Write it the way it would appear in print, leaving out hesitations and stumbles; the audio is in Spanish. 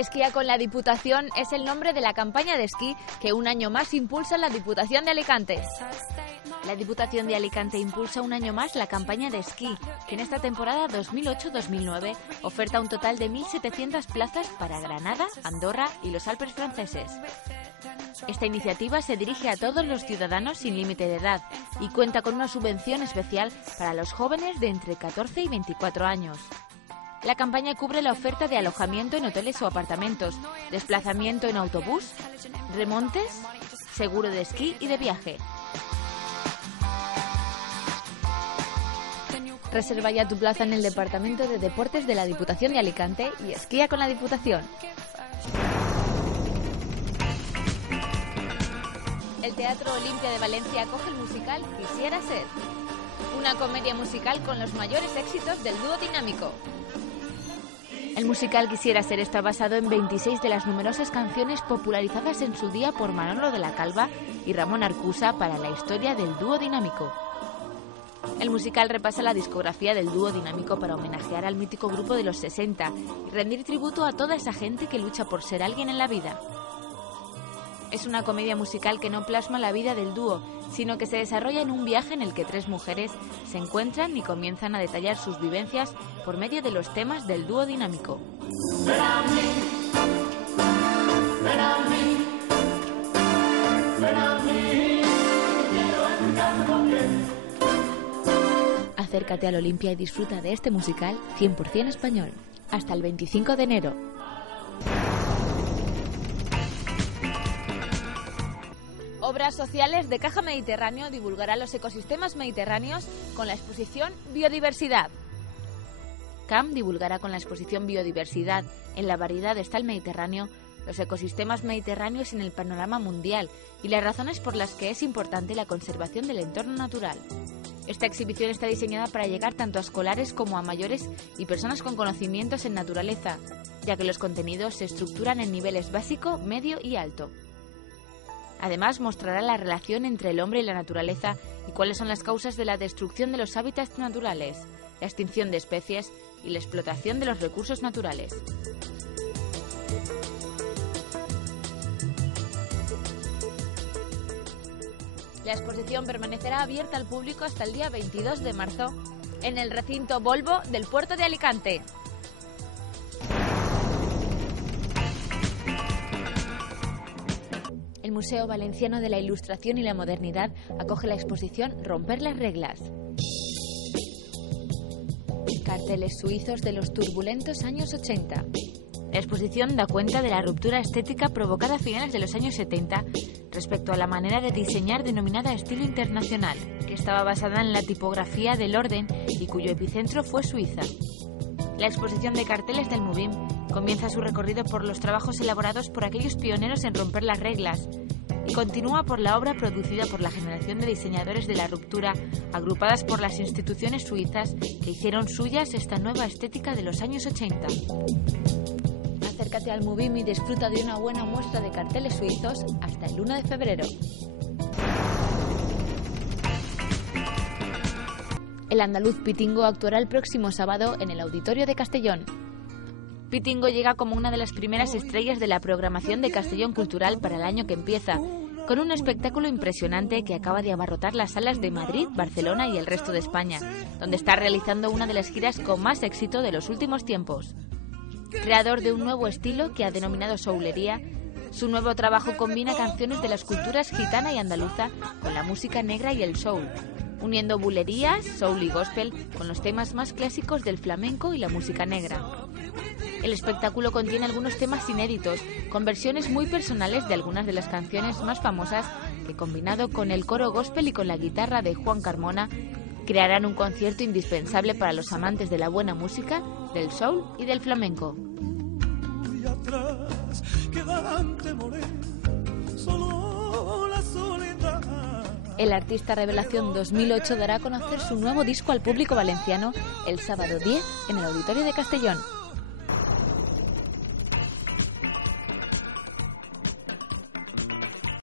Esquía con la Diputación es el nombre de la campaña de esquí que un año más impulsa la Diputación de Alicante. La Diputación de Alicante impulsa un año más la campaña de esquí, que en esta temporada 2008-2009 oferta un total de 1.700 plazas para Granada, Andorra y los Alpes franceses. Esta iniciativa se dirige a todos los ciudadanos sin límite de edad y cuenta con una subvención especial para los jóvenes de entre 14 y 24 años. La campaña cubre la oferta de alojamiento en hoteles o apartamentos, desplazamiento en autobús, remontes, seguro de esquí y de viaje. Reserva ya tu plaza en el Departamento de Deportes de la Diputación de Alicante y esquía con la Diputación. El Teatro Olimpia de Valencia acoge el musical Quisiera ser, una comedia musical con los mayores éxitos del dúo dinámico. El musical Quisiera ser está basado en 26 de las numerosas canciones popularizadas en su día por Manolo de la Calva y Ramón Arcusa para la historia del dúo dinámico. El musical repasa la discografía del dúo dinámico para homenajear al mítico grupo de los 60 y rendir tributo a toda esa gente que lucha por ser alguien en la vida. Es una comedia musical que no plasma la vida del dúo, sino que se desarrolla en un viaje en el que tres mujeres se encuentran y comienzan a detallar sus vivencias por medio de los temas del dúo dinámico. Acércate al Olimpia y disfruta de este musical 100% español. Hasta el 25 de enero. Obras Sociales de Caja Mediterráneo divulgará los ecosistemas mediterráneos con la exposición Biodiversidad. CAM divulgará con la exposición Biodiversidad, en la variedad está el Mediterráneo, los ecosistemas mediterráneos en el panorama mundial y las razones por las que es importante la conservación del entorno natural. Esta exhibición está diseñada para llegar tanto a escolares como a mayores y personas con conocimientos en naturaleza, ya que los contenidos se estructuran en niveles básico, medio y alto. Además, mostrará la relación entre el hombre y la naturaleza y cuáles son las causas de la destrucción de los hábitats naturales, la extinción de especies y la explotación de los recursos naturales. La exposición permanecerá abierta al público hasta el día 22 de marzo en el recinto Volvo del puerto de Alicante. El Museo Valenciano de la Ilustración y la Modernidad acoge la exposición Romper las reglas. Carteles suizos de los turbulentos años 80. La exposición da cuenta de la ruptura estética provocada a finales de los años 70 respecto a la manera de diseñar denominada estilo internacional, que estaba basada en la tipografía del orden y cuyo epicentro fue Suiza. La exposición de carteles del MUBIM comienza su recorrido por los trabajos elaborados por aquellos pioneros en romper las reglas y continúa por la obra producida por la generación de diseñadores de la ruptura, agrupadas por las instituciones suizas que hicieron suyas esta nueva estética de los años 80. Acércate al MUBIM y disfruta de una buena muestra de carteles suizos hasta el 1 de febrero. El andaluz Pitingo actuará el próximo sábado en el Auditorio de Castellón. Pitingo llega como una de las primeras estrellas de la programación de Castellón Cultural para el año que empieza, con un espectáculo impresionante que acaba de abarrotar las salas de Madrid, Barcelona y el resto de España, donde está realizando una de las giras con más éxito de los últimos tiempos. Creador de un nuevo estilo que ha denominado soulería, su nuevo trabajo combina canciones de las culturas gitana y andaluza con la música negra y el soul, uniendo bulerías, soul y gospel con los temas más clásicos del flamenco y la música negra. El espectáculo contiene algunos temas inéditos, con versiones muy personales de algunas de las canciones más famosas que, combinado con el coro gospel y con la guitarra de Juan Carmona, crearán un concierto indispensable para los amantes de la buena música, del soul y del flamenco. El artista Revelación 2008 dará a conocer su nuevo disco al público valenciano el sábado 10 en el Auditorio de Castellón.